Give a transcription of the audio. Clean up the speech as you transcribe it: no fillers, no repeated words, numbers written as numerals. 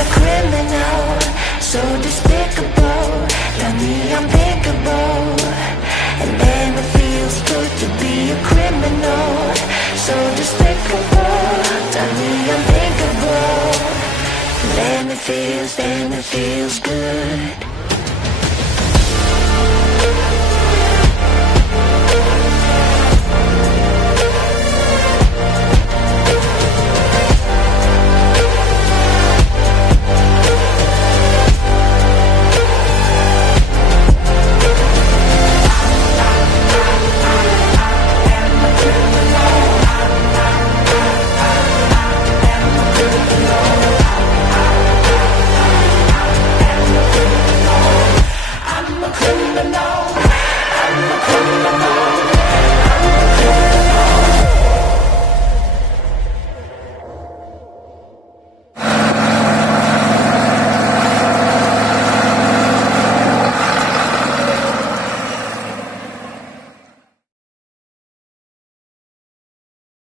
a criminal, so despicable. Tell me I'm thinkable, and then it feels good to be a criminal, so despicable. Tell me I'm thinkable, and then it feels good.